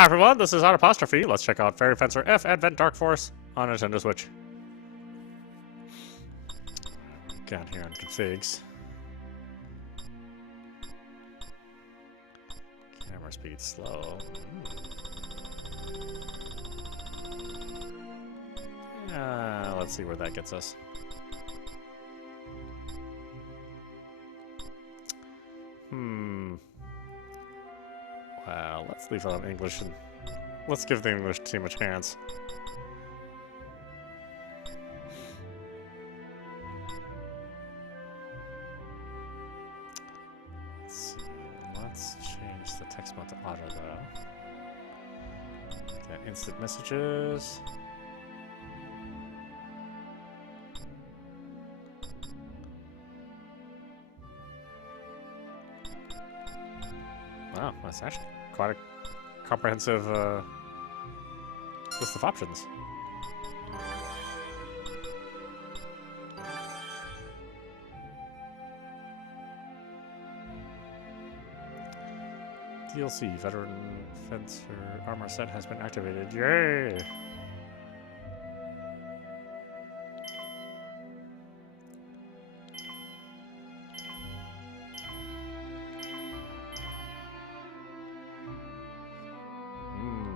Hi everyone, this is audap. Let's check out Fairy Fencer F Advent Dark Force on Nintendo Switch. Down here on configs. Camera speed slow. Let's see where that gets us. Well, let's leave it on English and let's give the English team a chance. Let's see. Let's change the text mode to auto though. Okay, instant messages. Wow, that's actually quite a comprehensive list of options. DLC Veteran Fencer Armor Set has been activated. Yay!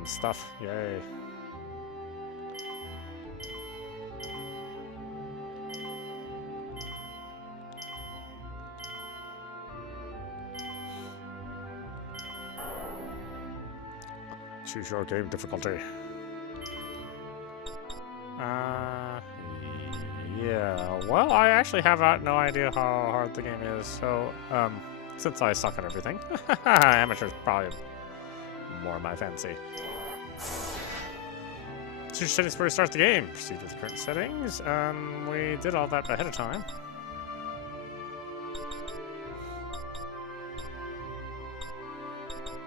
Stuff. Yay. Choose your game difficulty. Yeah. Well, I actually have no idea how hard the game is, so, since I suck at everything, amateur's probably more my fancy. Choose your settings before you start the game. Proceed with the current settings. We did all that ahead of time.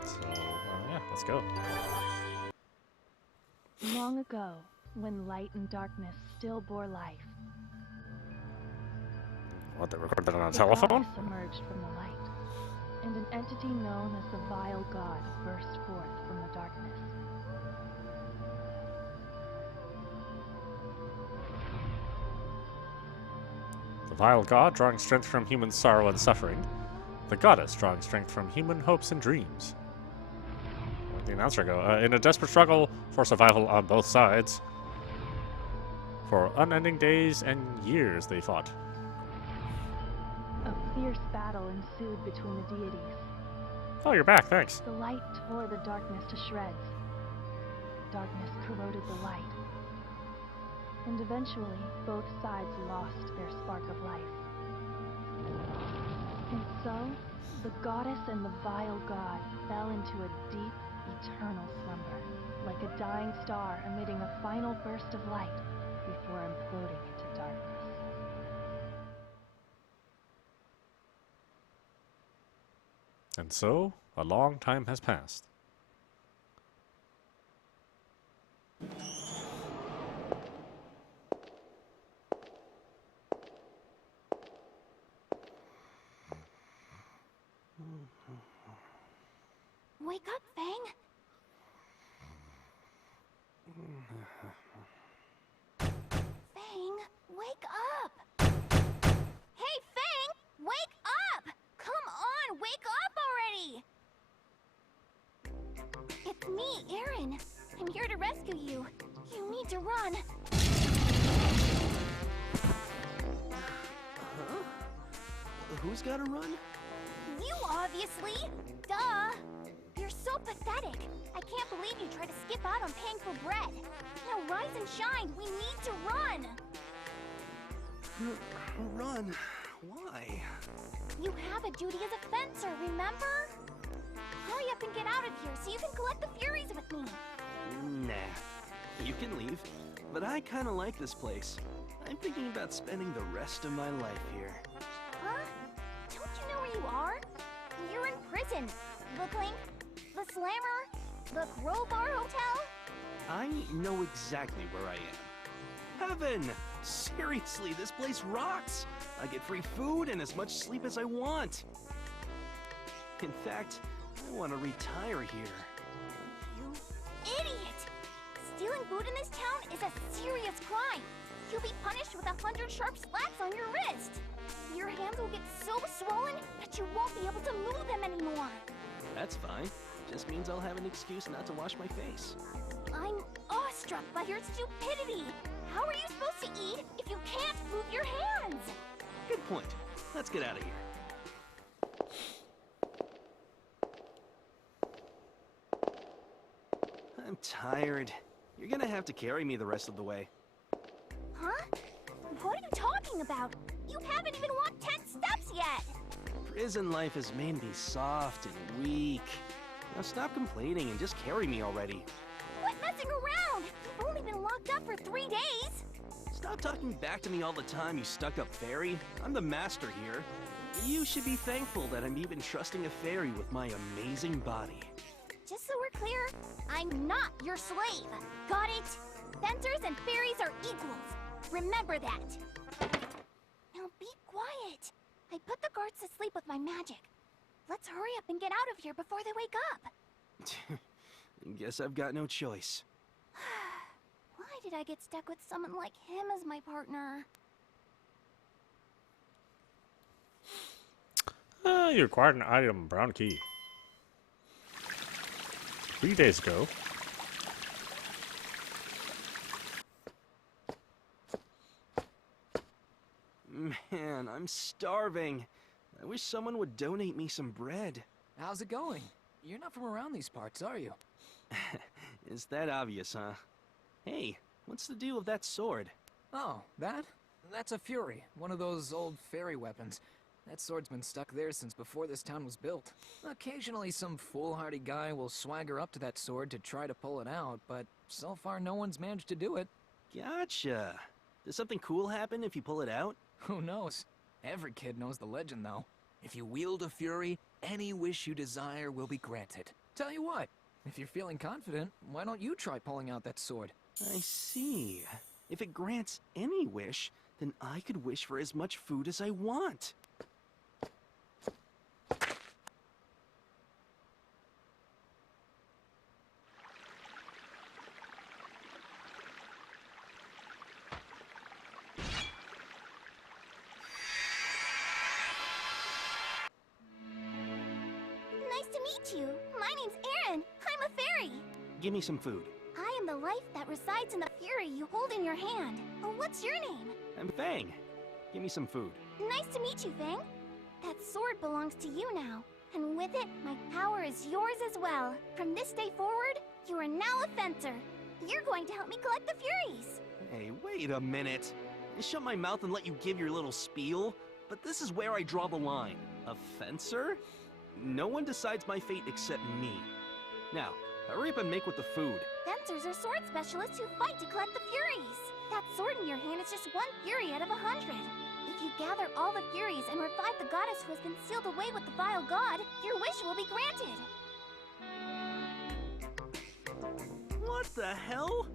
So, yeah, let's go. Long ago, when light and darkness still bore life. What, they recorded that on a telephone? The goddess emerged from the light, and an entity known as the Vile God burst forth from the darkness. The vile god drawing strength from human sorrow and suffering. The goddess drawing strength from human hopes and dreams. Where'd the announcer go? In a desperate struggle for survival on both sides. For unending days and years they fought. A fierce battle ensued between the deities. Oh, you're back, thanks. The light tore the darkness to shreds. Darkness corroded the light. And eventually, both sides lost their spark of life. And so, the goddess and the vile god fell into a deep, eternal slumber, like a dying star emitting a final burst of light before imploding into darkness. And so, a long time has passed. Wake up, Fang! Fang, wake up! Hey, Fang! Wake up! Come on, wake up already! It's me, Aaron. I'm here to rescue you. You need to run. Huh? Who's gotta run? You, obviously! Duh! You're so pathetic. I can't believe you tried to skip out on paying for bread. Now rise and shine. We need to run. Run? Why? You have a duty as a fencer, remember? Hurry up and get out of here so you can collect the Furies with me. Nah. You can leave. But I kinda like this place. I'm thinking about spending the rest of my life here. Huh? Don't you know where you are? You're in prison. The Clink, the Slammer, the Crowbar Hotel. I know exactly where I am. Heaven! Seriously, this place rocks! I get free food and as much sleep as I want. In fact, I want to retire here. You food in this town is a serious crime. You'll be punished with 100 sharp slats on your wrist. Your hands will get so swollen that you won't be able to move them anymore. That's fine. Just means I'll have an excuse not to wash my face. I'm awestruck by your stupidity. How are you supposed to eat if you can't move your hands? Good point. Let's get out of here. I'm tired. You're gonna have to carry me the rest of the way. Huh? What are you talking about? You haven't even walked 10 steps yet! Prison life has made me soft and weak. Now stop complaining and just carry me already. Quit messing around! You've only been locked up for 3 days! Stop talking back to me all the time, you stuck-up fairy. I'm the master here. You should be thankful that I'm even trusting a fairy with my amazing body. Just so we're clear, I'm not your slave. Got it? Fencers and fairies are equals. Remember that. Now be quiet. I put the guards to sleep with my magic. Let's hurry up and get out of here before they wake up. Guess I've got no choice. Why did I get stuck with someone like him as my partner? You acquired an item, brown key. 3 days ago. Man, I'm starving. I wish someone would donate me some bread. How's it going? You're not from around these parts, are you? Is that obvious, huh? Hey, what's the deal with that sword? Oh, that? That's a Fury, one of those old fairy weapons. That sword's been stuck there since before this town was built. Occasionally some foolhardy guy will swagger up to that sword to try to pull it out, but so far no one's managed to do it. Gotcha. Does something cool happen if you pull it out? Who knows? Every kid knows the legend, though. If you wield a Fury, any wish you desire will be granted. Tell you what, if you're feeling confident, why don't you try pulling out that sword? I see. If it grants any wish, then I could wish for as much food as I want. Nice to meet you. My name's Erin. I'm a fairy. Give me some food. I am the life that resides in the Fury you hold in your hand. Oh, what's your name? I'm Fang. Give me some food. Nice to meet you, Fang. That sword belongs to you now. And with it, my power is yours as well. From this day forward, you are now a fencer. You're going to help me collect the Furies. Hey, wait a minute. I shut my mouth and let you give your little spiel, but this is where I draw the line. A fencer? No one decides my fate except me. Now, hurry up and make with the food. Fencers are sword specialists who fight to collect the Furies. That sword in your hand is just one Fury out of 100. If you gather all the Furies and revive the goddess who has been sealed away with the vile god, your wish will be granted. What the hell?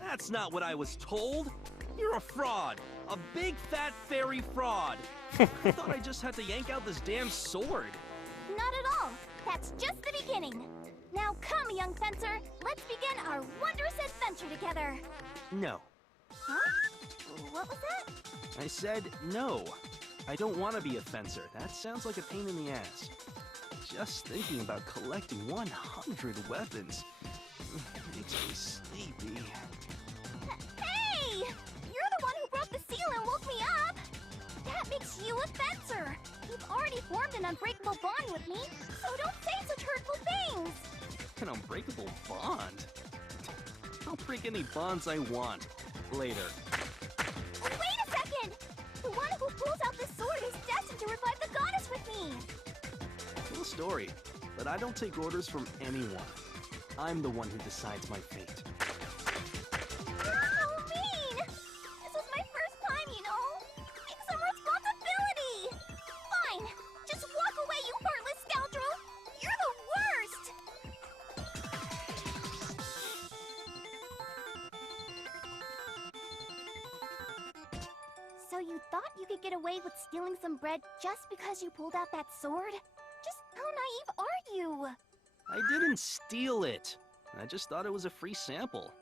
That's not what I was told. You're a fraud. A big fat fairy fraud. I thought I just had to yank out this damn sword. Not at all. That's just the beginning. Now come, young fencer. Let's begin our wondrous adventure together. No. Huh? What was that? I said no. I don't want to be a fencer. That sounds like a pain in the ass. Just thinking about collecting 100 weapons makes me sleepy. Hey! You're the one who broke the seal and woke me up! That makes you a fencer! You've already formed an unbreakable bond with me, so don't say such hurtful things! An unbreakable bond? I'll break any bonds I want. Later. Wait a second! The one who pulls out this sword is destined to revive the goddess with me! Cool story, but I don't take orders from anyone. I'm the one who decides my fate. How mean! This was my first time, you know? Take some responsibility! Fine! Just walk away, you heartless scoundrel! You're the worst! So you thought you could get away with stealing some bread just because you pulled out that sword? Just how naive are you? I didn't steal it. I just thought it was a free sample.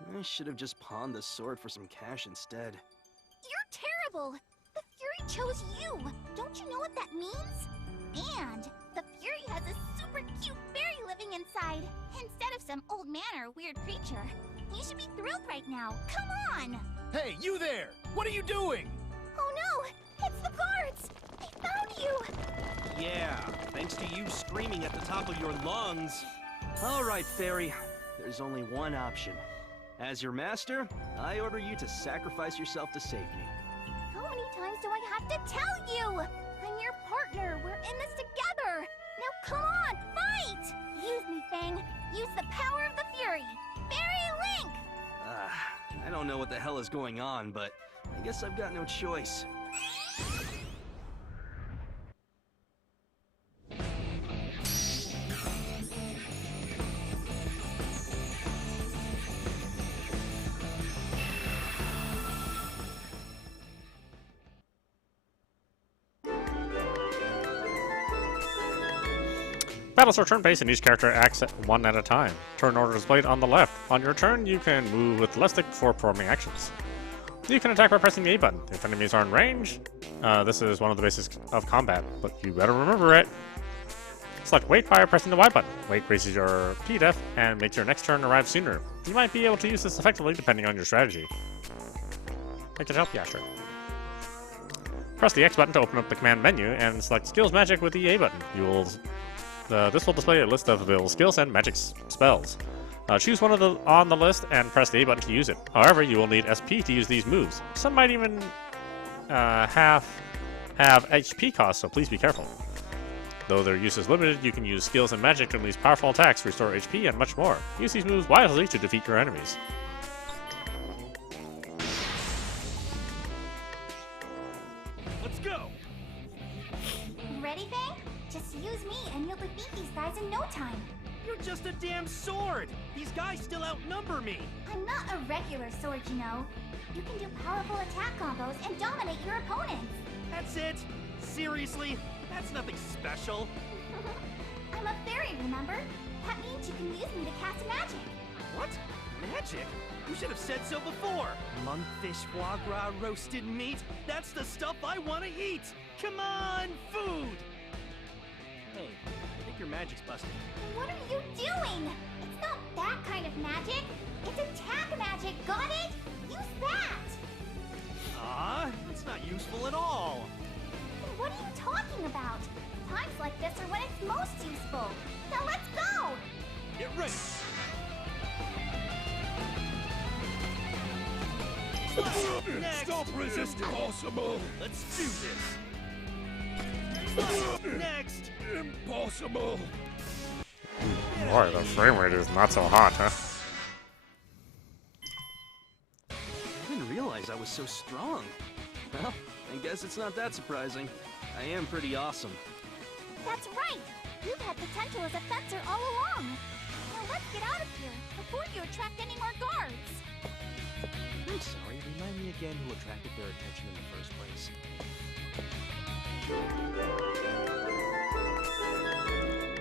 I should have just pawned the sword for some cash instead. You're terrible! The Fury chose you! Don't you know what that means? And the Fury has a super cute fairy living inside, instead of some old man or weird creature. You should be thrilled right now. Come on! Hey, you there! What are you doing? Oh no! It's the guards! They found you! Yeah, thanks to you screaming at the top of your lungs. Alright, Fairy. There's only one option. As your master, I order you to sacrifice yourself to save me. How many times do I have to tell you? I'm your partner. We're in this together. Now come on, fight! Use me, Fang. Use the power of the Fury. Fairy Link! I don't know what the hell is going on, but I guess I've got no choice. Battles are turn-based and each character acts one at a time. Turn order is displayed on the left. On your turn, you can move with left stick before performing actions. You can attack by pressing the A button. If enemies are in range, this is one of the basics of combat, but you better remember it. Select wait by pressing the Y button. Wait raises your P-def and makes your next turn arrive sooner. You might be able to use this effectively depending on your strategy. I can help you, sure. Press the X button to open up the command menu and select skills magic with the A button. This will display a list of available skills and magic spells. Choose one on the list and press the A button to use it. However, you will need SP to use these moves. Some might even have HP costs, so please be careful. Though their use is limited, you can use skills and magic to unleash powerful attacks, restore HP, and much more. Use these moves wisely to defeat your enemies. Let's go! Ready, Fang? Just use me and you'll defeat these guys in no time. You're just a damn sword! These guys still outnumber me! I'm not a regular sword, you know. You can do powerful attack combos and dominate your opponents. That's it? Seriously? That's nothing special. I'm a fairy, remember? That means you can use me to cast magic. What? Magic? You should have said so before! Monkfish, foie gras, roasted meat? That's the stuff I want to eat! Come on, food! Hey, I think your magic's busted. What are you doing? It's not that kind of magic. It's attack magic, got it? Use that! That's not useful at all. Then what are you talking about? Times like this are when it's most useful. Now let's go! Get ready! Next. Stop resisting! Impossible! Let's do this! Next! Impossible! Boy, the frame rate is not so hot, huh? I didn't realize I was so strong. Well, I guess it's not that surprising. I am pretty awesome. That's right! You've had potential as a fencer all along. Now let's get out of here before you attract any more guards. I'm sorry, remind me again who attracted their attention in the first place.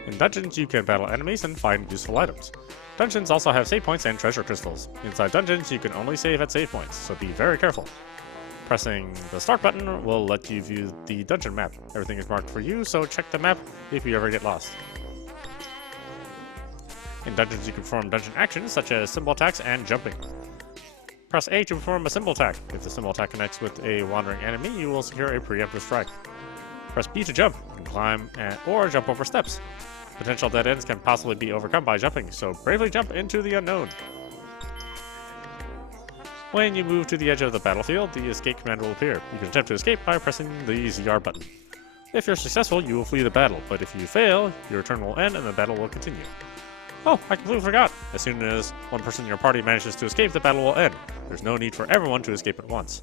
In dungeons, you can battle enemies and find useful items. Dungeons also have save points and treasure crystals. Inside dungeons, you can only save at save points, so be very careful. Pressing the start button will let you view the dungeon map. Everything is marked for you, so check the map if you ever get lost. In dungeons, you can perform dungeon actions such as symbol attacks and jumping. Press A to perform a symbol attack. If the symbol attack connects with a wandering enemy, you will secure a preemptive strike. Press B to jump. You can climb or jump over steps. Potential dead ends can possibly be overcome by jumping, so bravely jump into the unknown. When you move to the edge of the battlefield, the escape command will appear. You can attempt to escape by pressing the ZR button. If you're successful, you will flee the battle, but if you fail, your turn will end and the battle will continue. Oh, I completely forgot! As soon as one person in your party manages to escape, the battle will end. There's no need for everyone to escape at once.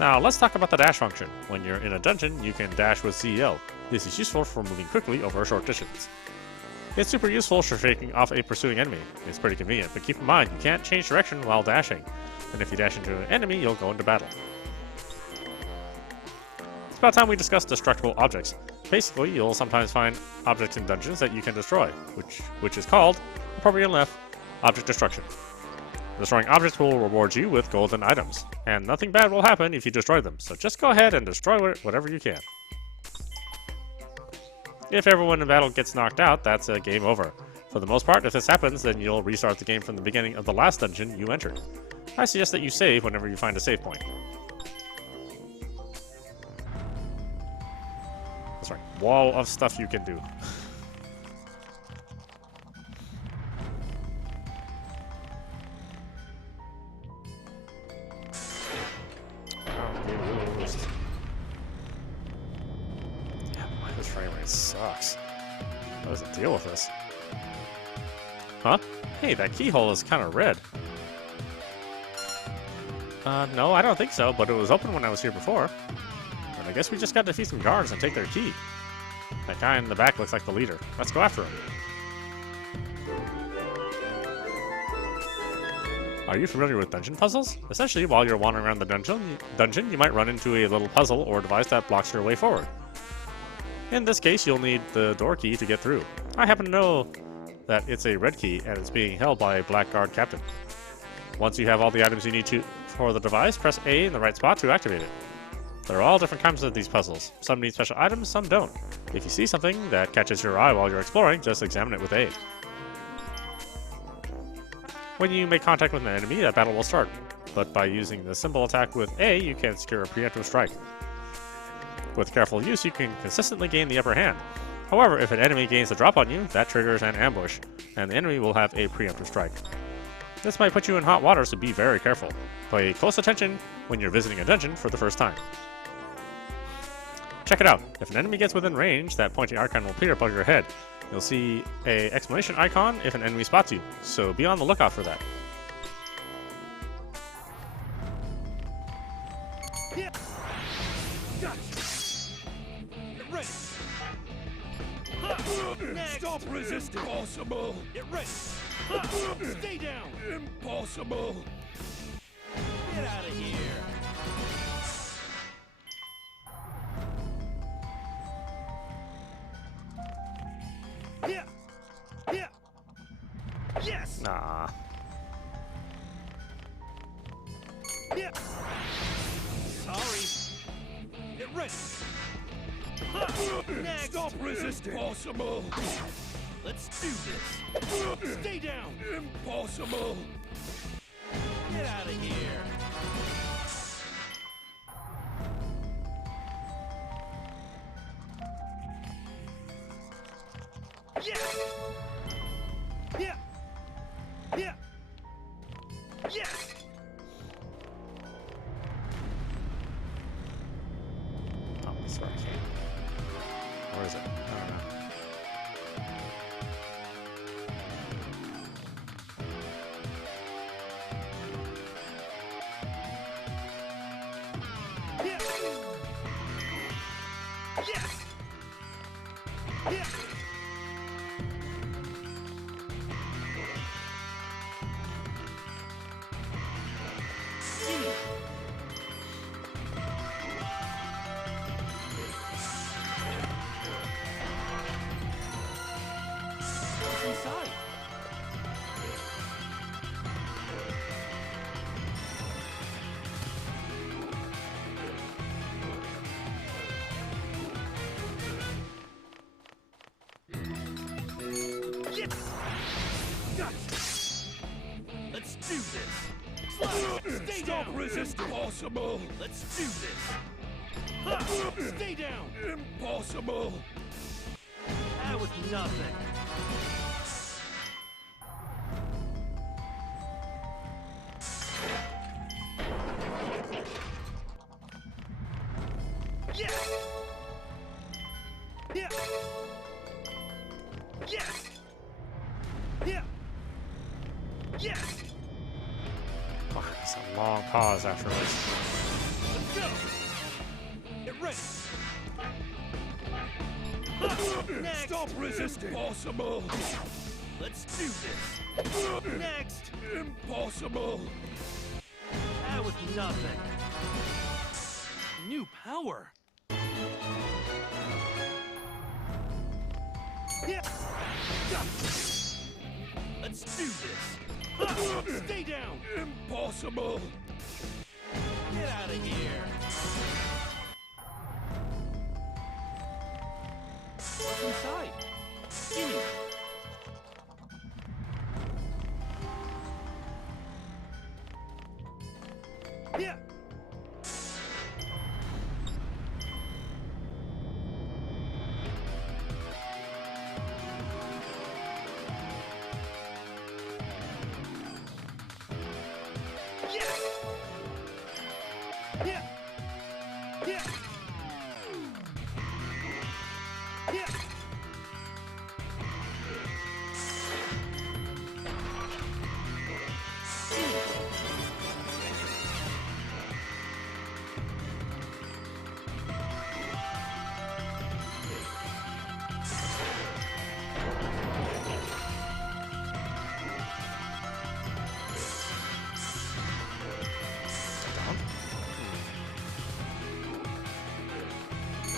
Now, let's talk about the dash function. When you're in a dungeon, you can dash with CL. This is useful for moving quickly over a short distance. It's super useful for shaking off a pursuing enemy. It's pretty convenient, but keep in mind, you can't change direction while dashing. And if you dash into an enemy, you'll go into battle. It's about time we discuss destructible objects. Basically, you'll sometimes find objects in dungeons that you can destroy, which is called Appropriate left, object destruction. Destroying objects will reward you with golden items, and nothing bad will happen if you destroy them, so just go ahead and destroy whatever you can. If everyone in battle gets knocked out, that's a game over. For the most part, if this happens, then you'll restart the game from the beginning of the last dungeon you entered. I suggest that you save whenever you find a save point. That's right, wall of stuff you can do. This frame rate sucks. What is the deal with this? Huh? Hey, that keyhole is kind of red. No, I don't think so, but it was open when I was here before. And I guess we just got to defeat some guards and take their key. That guy in the back looks like the leader. Let's go after him. Are you familiar with dungeon puzzles? Essentially, while you're wandering around the dungeon, you might run into a little puzzle or device that blocks your way forward. In this case, you'll need the door key to get through. I happen to know that it's a red key and it's being held by a black guard captain. Once you have all the items you need for the device, press A in the right spot to activate it. There are all different kinds of these puzzles. Some need special items, some don't. If you see something that catches your eye while you're exploring, just examine it with A. When you make contact with an enemy, that battle will start. But by using the symbol attack with A, you can secure a preemptive strike. With careful use, you can consistently gain the upper hand. However, if an enemy gains a drop on you, that triggers an ambush, and the enemy will have a preemptive strike. This might put you in hot water, so be very careful. Pay close attention when you're visiting a dungeon for the first time. Check it out. If an enemy gets within range, that pointing icon will appear above your head. You'll see an exclamation icon if an enemy spots you, so be on the lookout for that. Yeah. Gotcha. Get ready. Next. Stop resisting! Impossible! Get ready. Stay down. Impossible! Get out of here. Yeah. Yeah. Yes. Nah. Yeah. Sorry. Get ready. Next. Stop resisting! Impossible! Let's do this. Stay down. Impossible! Get out of here. Yeah. Yeah. Yeah. Yeah. Oh, sorry. Where is it? I don't know. Yeah. Yeah. Yeah. What's inside? Yeah. Gotcha. Let's do this. Slide. Stay Stop down. resisting! Impossible! Let's do this. Stay down. Impossible! That was nothing. Yeah. Yeah. Yeah. Yeah. Yeah. Oh, it's a long pause after this. Let's go. Get ready. Next. Stop resisting! Impossible! Let's do this. Next. Impossible! That was nothing. New power. Yeah. Let's Let's do this. Ha! Stay down. Impossible! Get out of here. What's inside? Gimme. Yeah. Yeah. Yeah. Yeah.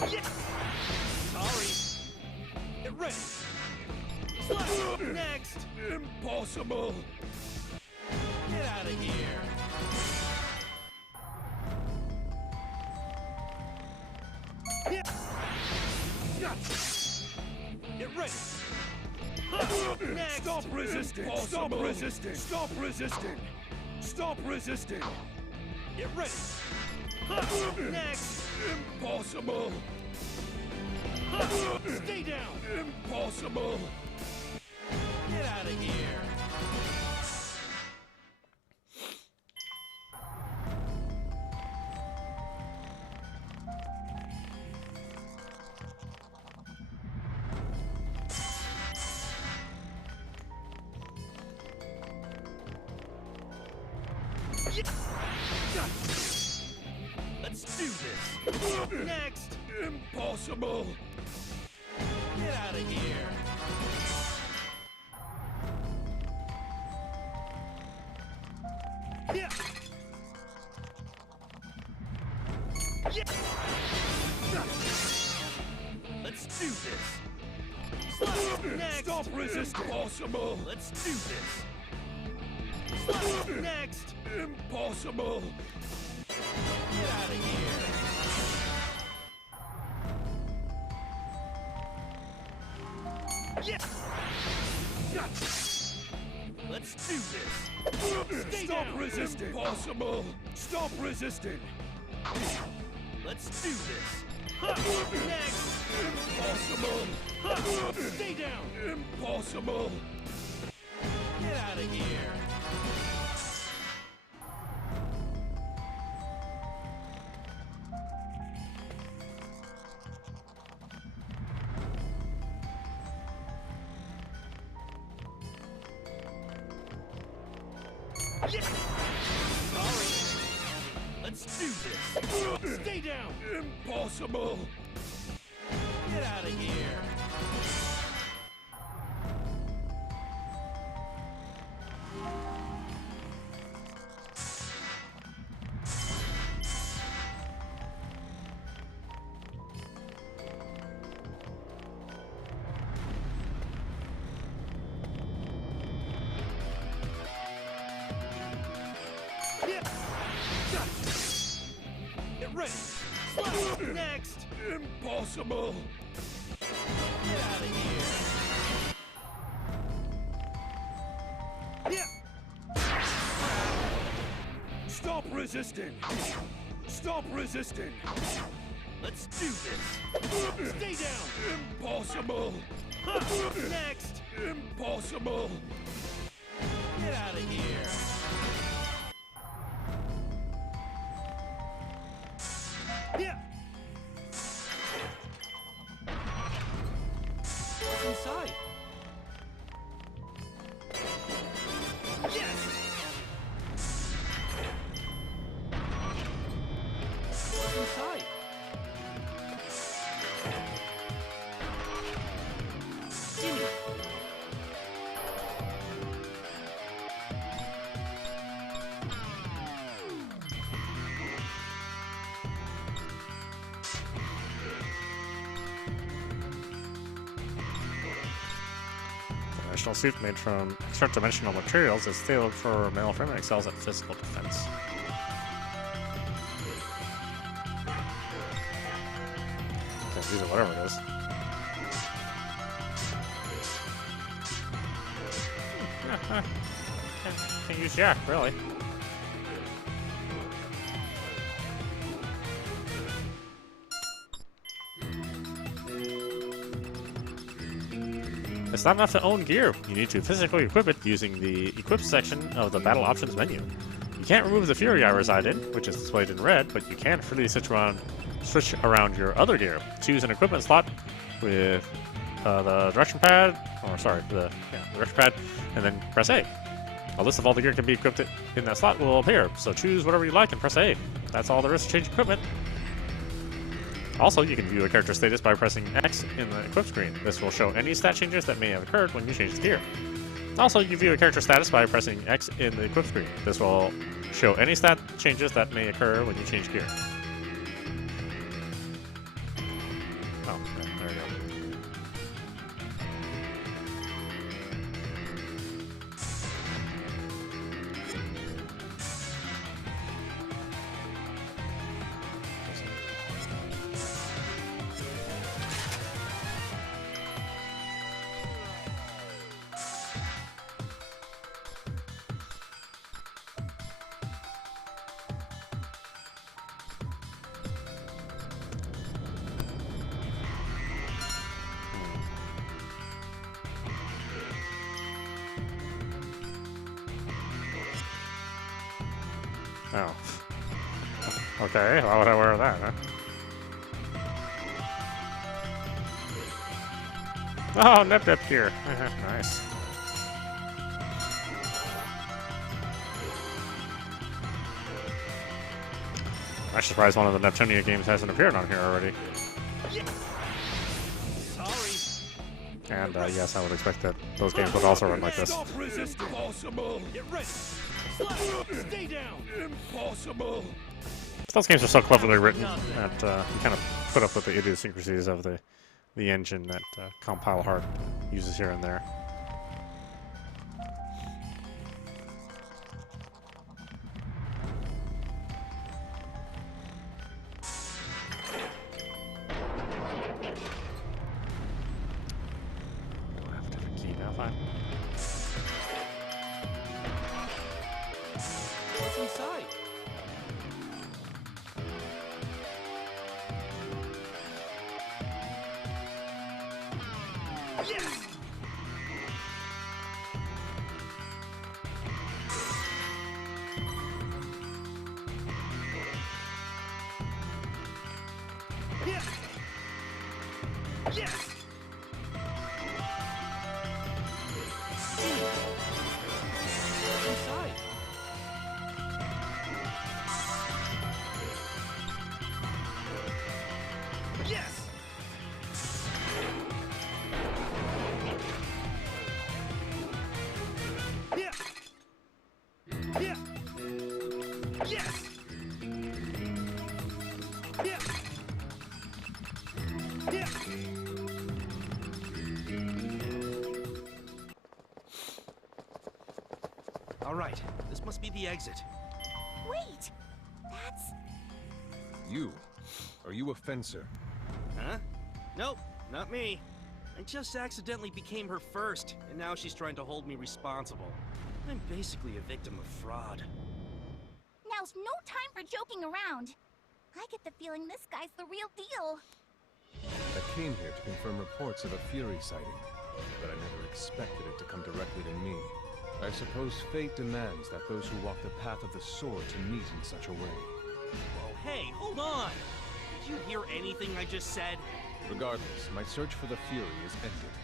Yeah. Sorry. Get ready. Slap. Next. Impossible! Get out of here. Yeah. Gotcha. Get ready. Ha. Next. Stop resisting! Stop resisting! Stop resisting! Stop resisting! Get ready. Ha. Next. Impossible! Ha. Stay down. Impossible! Get out of here. Yeah. Gotcha. Let's do this. Next. Impossible! Get out of here. Yeah. Yeah. Gotcha. Let's do this. Slap. Next. Stop resisting! Impossible! Let's do this. Slap. Next. Impossible! Get out of here. Yeah. Gotcha. Let's do this. Stay Stop down. resisting! Impossible! Stop resisting! Let's do this. Ha. Next. Impossible! Ha. Stay down. Impossible! Get out of here. Yeah. Sorry. Let's do this. Stay down. Impossible! Get out of here. Yeah. Gotcha. Get ready. Slap. Next. Impossible! Get out of here. Yeah. Stop resisting! Stop resisting! Let's do this. Stay down. Impossible! Ha. Next. Impossible! Get out of here. Yeah. What's inside? Yes. What's inside? Gimme. Dimensional suit made from extra-dimensional materials is tailored for male frame and excels at physical defense. Can use it whatever it is. Can't use Jack, really. It's not enough to own gear. You need to physically equip it using the Equip section of the Battle Options menu. You can't remove the Fury I reside in, which is displayed in red, but you can freely switch around your other gear. Choose an equipment slot with the direction pad, the direction pad, and then press A. A list of all the gear can be equipped in that slot will appear, so choose whatever you like and press A. That's all there is to change equipment. Also, you can view a character status by pressing X in the equip screen. This will show any stat changes that may have occurred when you change the gear. Also, you view a character status by pressing X in the equip screen. This will show any stat changes that may occur when you change gear. Oh, okay, there we go. Oh. Okay, why would I wear that, huh? Oh, Nip gear. Nice. I'm surprised one of the Neptunia games hasn't appeared on here already. Sorry. And yes, I would expect that those games would also run like this. Stop resisting! Impossible! Get ready. Slap. Stay down. Impossible! Those games are so cleverly written that you kind of put up with the idiosyncrasies of the engine that Compile Hard uses here and there. Do I have a different key now? Fine. What's inside? Yes! Yes! Yes! What's inside? Yes! Yeah! Yeah! Yes! Yeah! Yeah! All right, this must be the exit. Wait! That's... You. Are you a fencer? Huh? Nope, not me. I just accidentally became her first, and now she's trying to hold me responsible. I'm basically a victim of fraud. Now's no time for joking around. I get the feeling this guy's the real deal. I came here to confirm reports of a Fury sighting, but I never expected it to come directly to me. I suppose fate demands that those who walk the path of the sword to meet in such a way. Whoa, hey, hold on! Did you hear anything I just said? Regardless, my search for the Fury is ended.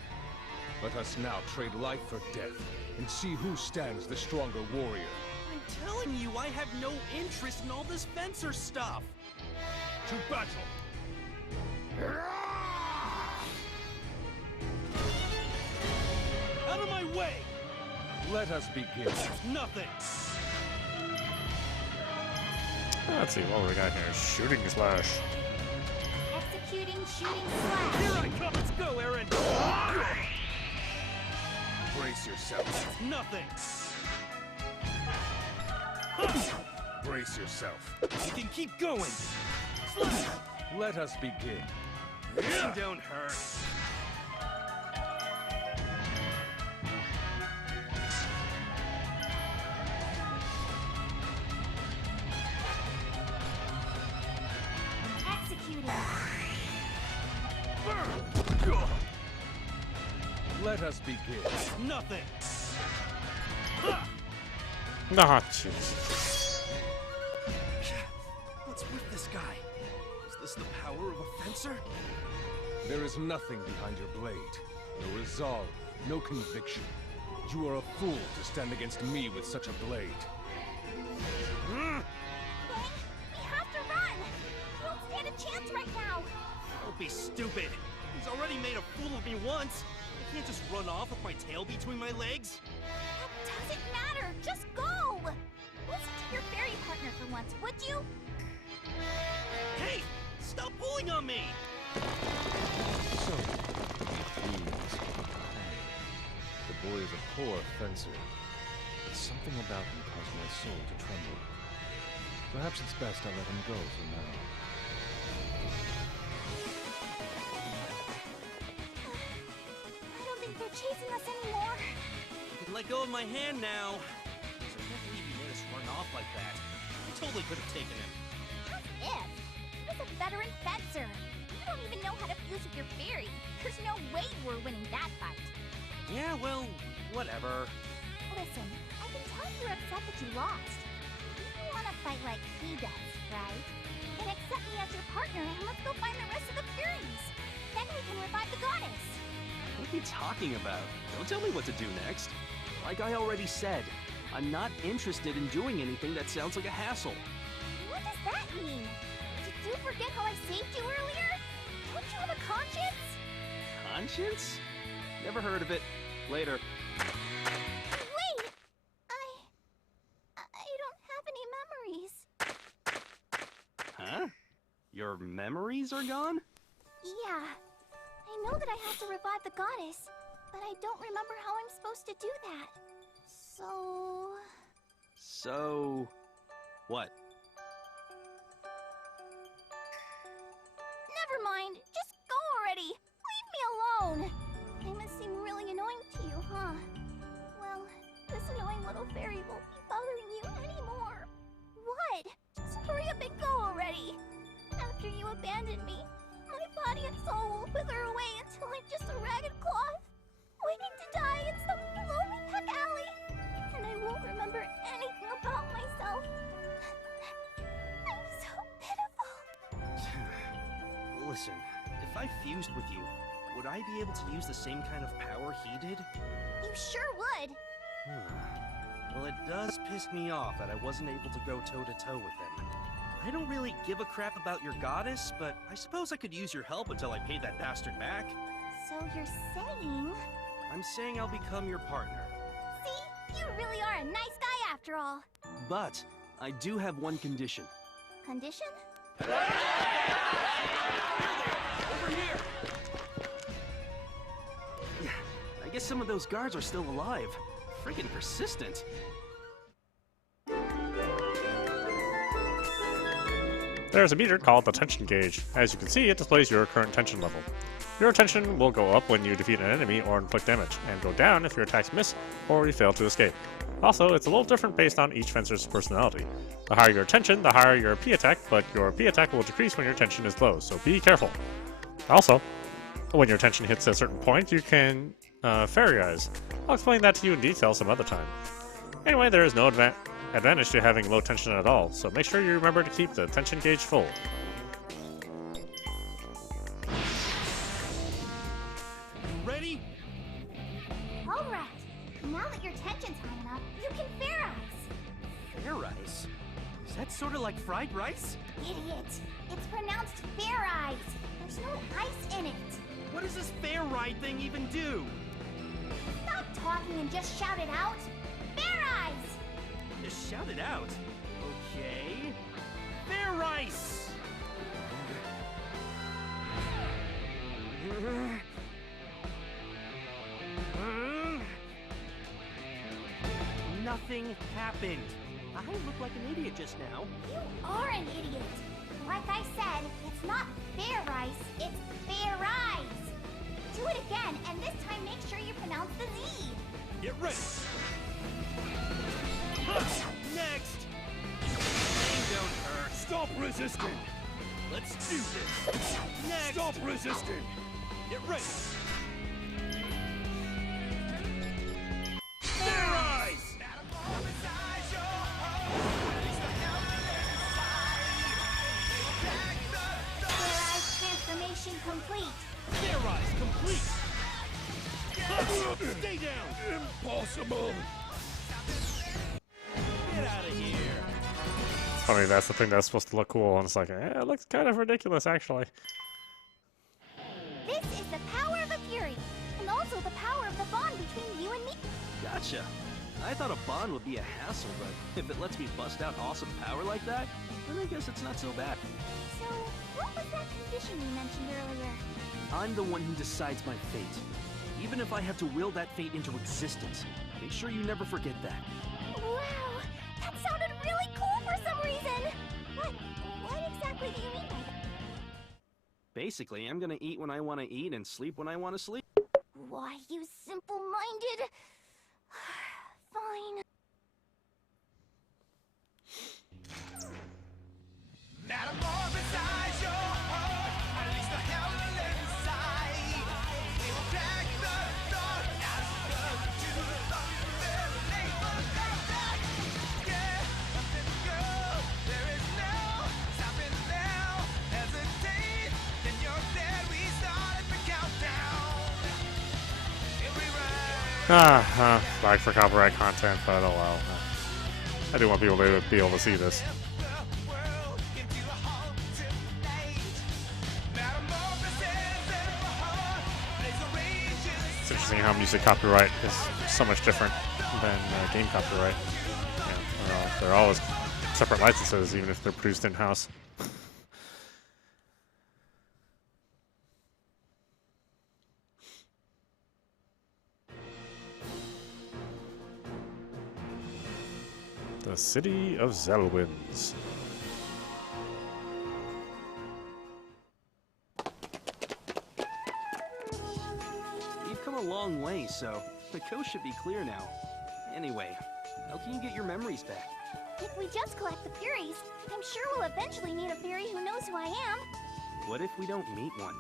Let us now trade life for death, and see who stands the stronger warrior. I'm telling you, I have no interest in all this fencer stuff! To battle! Out of my way! Let us begin. Nothing! Let's see, what do we got here? Shooting slash. Executing shooting slash. Here I come! Let's go, Aaron! Brace yourself. Nothing. Brace yourself. You can keep going. Let us begin. Don't hurt. Executed. Let us begin. Nothing. Ah, Jesus. What's with this guy? Is this the power of a fencer? There is nothing behind your blade. No resolve, no conviction. You are a fool to stand against me with such a blade. Fang, we have to run. We don't stand a chance right now. Don't be stupid. He's already made a fool of me once. I can't just run off with my tail between my legs. That doesn't matter. Just go. Listen to your fairy partner for once, would you? Hey, stop pulling on me. So, please, the boy is a poor fencer. But something about him caused my soul to tremble. Perhaps it's best I let him go for now. I don't think they're chasing us anymore. You can let go of my hand now. I can't believe you made us run off like that. I totally could have taken him. As if. He was a veteran fencer. You don't even know how to fuse with your fairy. There's no way you were winning that fight. Yeah, well, whatever. Listen, I can tell you're upset that you lost. You want to fight like he does, right? Then accept me as your partner and let's go find the rest of the Furies. Then we can revive the goddess. What are you talking about? Don't tell me what to do next. Like I already said, I'm not interested in doing anything that sounds like a hassle. What does that mean? Did you forget how I saved you earlier? Don't you have a conscience? Conscience? Never heard of it. Later. Wait! I don't have any memories. Huh? Your memories are gone? Yeah. I know that I have to revive the goddess, but I don't remember how I'm supposed to do that. So... what? Never mind. Just go already. Leave me alone. I must seem really annoying to you, huh? Well, this annoying little fairy won't be bothering you anymore. What? Just hurry up and go already. After you abandoned me, my body and soul will wither away until I'm just a ragged cloth, waiting to die in some lonely back alley. And I won't remember anything about myself. I'm so pitiful. Listen, if I fused with you, would I be able to use the same kind of power he did? You sure would. Well, it does piss me off that I wasn't able to go toe-to-toe with him. I don't really give a crap about your goddess, but I suppose I could use your help until I pay that bastard back. So you're saying... I'm saying I'll become your partner. See? You really are a nice guy after all. But I do have one condition. Condition? Over here! I guess some of those guards are still alive. Friggin' persistent. There's a meter called the tension gauge. As you can see, it displays your current tension level. Your tension will go up when you defeat an enemy or inflict damage, and go down if your attacks miss or you fail to escape. Also, it's a little different based on each fencer's personality. The higher your tension, the higher your P attack, but your P attack will decrease when your tension is low, so be careful. Also, when your tension hits a certain point, you can Fairize. I'll explain that to you in detail some other time. Anyway, there is no advantage to having low tension at all, so make sure you remember to keep the tension gauge full. Ready? Alright. Now that your tension's high enough, you can Fairize. Fairize? Is that sort of like fried rice? Idiot. It's pronounced Fairize. There's no ice in it. What does this fair ride thing even do? Stop talking and just shout it out. Fairize! Just shout it out. Okay. Fair rice! Nothing happened. I look like an idiot just now. You are an idiot. Like I said, it's not Fairize, it's Fairize. Do it again, and this time make sure you pronounce the Z. Get ready. Next. Pain don't hurt. Stop resisting! Let's do this. Next. Stop resisting! Get ready. Fairies! Fairize transformation complete. Fairize complete. Stay down. Impossible! Get out of here. It's funny, that's the thing that's supposed to look cool, and it's like, it looks kind of ridiculous, actually. This is the power of a Fury, and also the power of the bond between you and me. Gotcha. I thought a bond would be a hassle, but if it lets me bust out awesome power like that, then I guess it's not so bad. So, what was that condition you mentioned earlier? I'm the one who decides my fate. Even if I have to will that fate into existence, make sure you never forget that. Wow, that sounded really cool for some reason. What exactly do you mean by that? Basically, I'm gonna eat when I want to eat and sleep when I want to sleep. Why, you simple-minded... Fine. Flag for copyright content, but oh well. I do want people to be able to see this. It's interesting how music copyright is so much different than game copyright. Yeah, they're always separate licenses, even if they're produced in-house. The City of Zelwynds. You've come a long way, so the coast should be clear now. Anyway, how can you get your memories back? If we just collect the Furies, I'm sure we'll eventually meet a fairy who knows who I am. What if we don't meet one?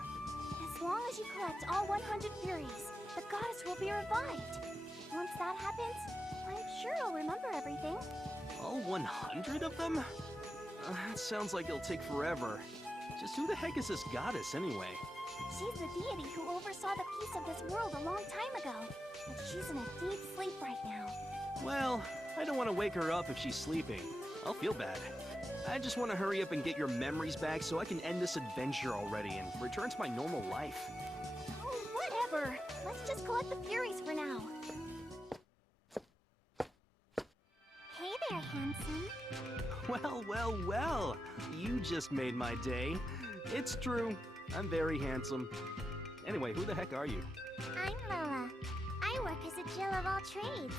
As long as you collect all 100 Furies, the goddess will be revived. Once that happens, I'm sure I'll remember everything. All 100 of them? That sounds like it'll take forever. Just who the heck is this goddess, anyway? She's the deity who oversaw the peace of this world a long time ago. But she's in a deep sleep right now. Well, I don't want to wake her up if she's sleeping. I'll feel bad. I just want to hurry up and get your memories back so I can end this adventure already and return to my normal life. Oh, whatever. Let's just collect the Furies for now. Hey there, handsome. Well, well, well. You just made my day. It's true. I'm very handsome. Anyway, who the heck are you? I'm Lola. I work as a Jill of all trades.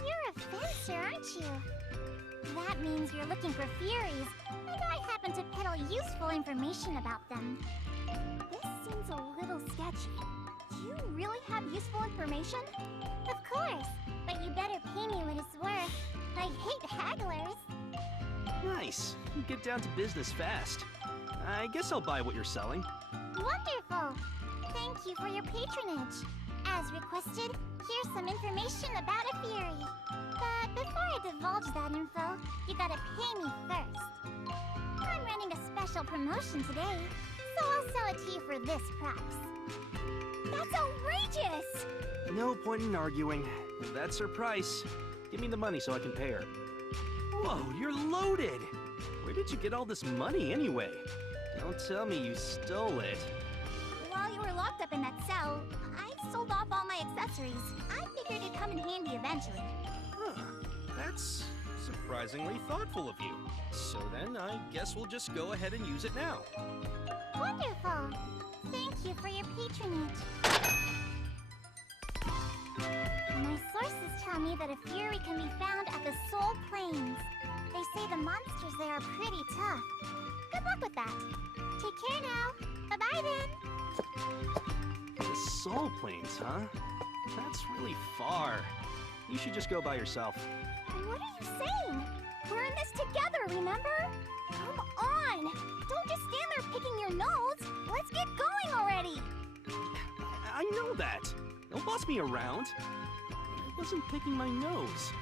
You're a fencer, aren't you? That means you're looking for Furies, and I happen to peddle useful information about them. This seems a little sketchy. Do you really have useful information? Of course, but you better pay me what it's worth. I hate hagglers. Nice. You get down to business fast. I guess I'll buy what you're selling. Wonderful. Thank you for your patronage. As requested, here's some information about a Fury. But before I divulge that info, you gotta pay me first. I'm running a special promotion today, so I'll sell it to you for this price. That's outrageous! No point in arguing. If that's her price, give me the money so I can pay her. Whoa, you're loaded! Where did you get all this money anyway? Don't tell me you stole it. While you were locked up in that cell, I sold off all my accessories. I figured it'd come in handy eventually. Huh. That's surprisingly thoughtful of you. So then, I guess we'll just go ahead and use it now. Wonderful! Thank you for your patronage. My sources tell me that a Fury can be found at the Soul Plains. They say the monsters there are pretty tough. Good luck with that. Take care now. Bye-bye then. The Soul Plains, huh? That's really far. You should just go by yourself. What are you saying? We're in this together, remember? Come on! Don't just stand there picking your nose! Let's get going already! I know that. Don't boss me around. I wasn't picking my nose.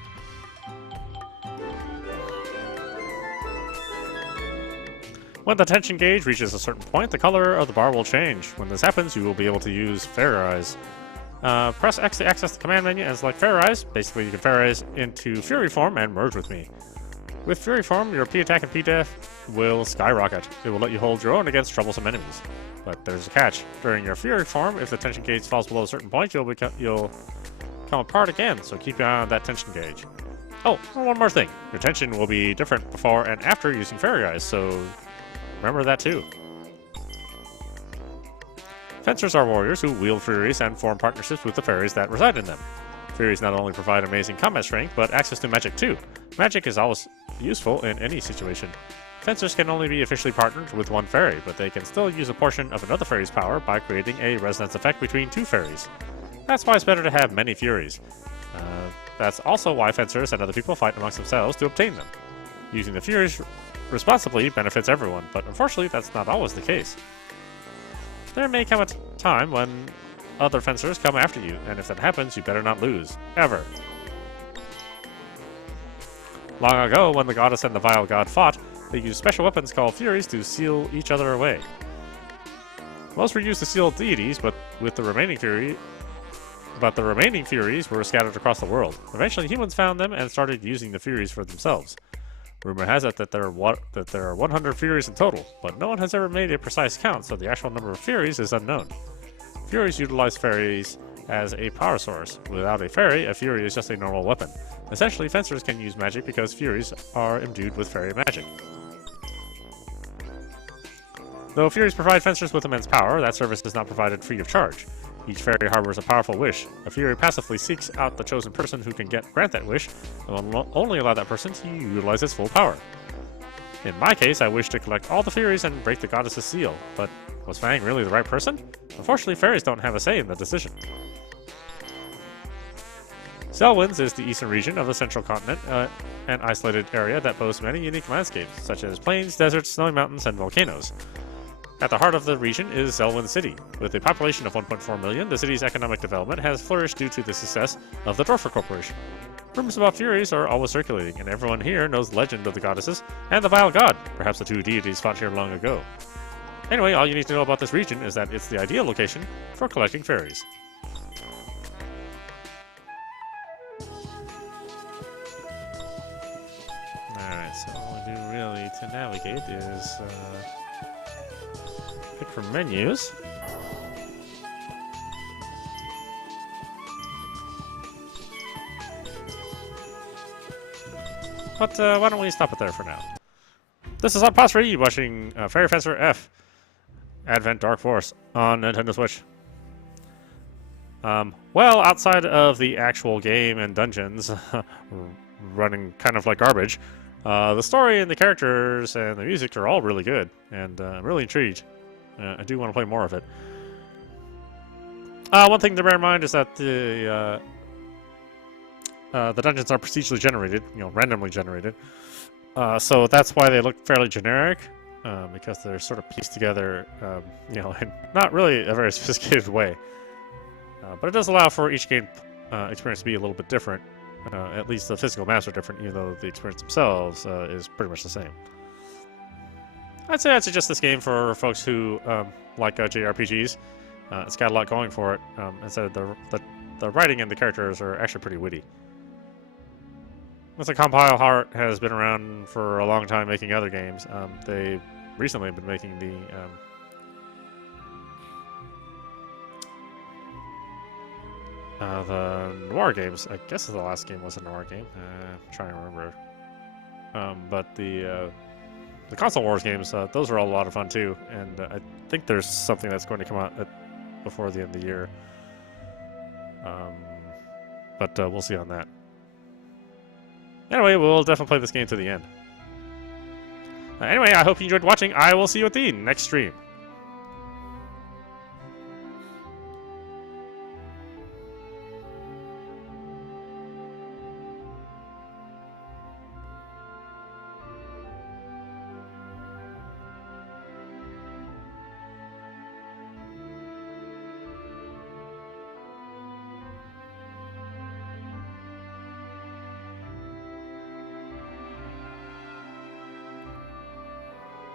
When the tension gauge reaches a certain point, the color of the bar will change. When this happens, you will be able to use Fairize. Press X to access the command menu and select Fairize. Basically, you can Fairize into Fury form and merge with me. With Fury form, your P attack and P def will skyrocket. It will let you hold your own against troublesome enemies. But there's a catch. During your Fury form, if the tension gauge falls below a certain point, you'll come apart again, so keep an eye on that tension gauge. Oh, one more thing. Your tension will be different before and after using Fairize, so remember that too. Fencers are warriors who wield Furies and form partnerships with the fairies that reside in them. Furies not only provide amazing combat strength, but access to magic too. Magic is always useful in any situation. Fencers can only be officially partnered with one fairy, but they can still use a portion of another fairy's power by creating a resonance effect between two fairies. That's why it's better to have many Furies. That's also why fencers and other people fight amongst themselves to obtain them. Using the Furies responsibly benefits everyone, but unfortunately that's not always the case. There may come a time when other fencers come after you, and if that happens, you better not lose. Ever. Long ago, when the goddess and the vile god fought, they used special weapons called Furies to seal each other away. Most were used to seal deities, but the remaining Furies were scattered across the world. Eventually, humans found them and started using the Furies for themselves. Rumor has it that there are 100 Furies in total, but no one has ever made a precise count, so the actual number of Furies is unknown. Furies utilize fairies as a power source. Without a fairy, a Fury is just a normal weapon. Essentially, fencers can use magic because Furies are imbued with fairy magic. Though Furies provide fencers with immense power, that service is not provided free of charge. Each fairy harbors a powerful wish. A Fury passively seeks out the chosen person who can grant that wish, and will only allow that person to utilize its full power. In my case, I wish to collect all the Furies and break the goddess's seal, but was Fang really the right person? Unfortunately, fairies don't have a say in the decision. Selwyn's is the eastern region of the central continent, an isolated area that boasts many unique landscapes, such as plains, deserts, snowy mountains, and volcanoes. At the heart of the region is Selwyn City. With a population of 1.4 million, the city's economic development has flourished due to the success of the Dorfer Corporation. Rumors about Furies are always circulating, and everyone here knows the legend of the goddesses and the vile god. Perhaps the two deities fought here long ago. Anyway, all you need to know about this region is that it's the ideal location for collecting fairies. Alright, so all we do really to navigate is pick from menus. But why don't we stop it there for now? This is Pause Read watching Fairy Fencer F Advent Dark Force on Nintendo Switch. Well, outside of the actual game and dungeons running kind of like garbage, the story and the characters and the music are all really good, and I'm really intrigued. I do want to play more of it. One thing to bear in mind is that the dungeons are procedurally generated, randomly generated. So that's why they look fairly generic, because they're sort of pieced together, in not really a very sophisticated way. But it does allow for each game experience to be a little bit different. At least the physical maps are different, even though the experience themselves is pretty much the same. I'd say I'd suggest this game for folks who like JRPGs. It's got a lot going for it. And so the writing and the characters are actually pretty witty. Once the Compile Heart has been around for a long time making other games, they recently have been making the Noir games. I guess the last game was a Noir game. I'm trying to remember. But the console wars games, those are all a lot of fun too. And I think there's something that's going to come out before the end of the year. but we'll see on that. Anyway, we'll definitely play this game to the end. Anyway, I hope you enjoyed watching. I will see you at the next stream.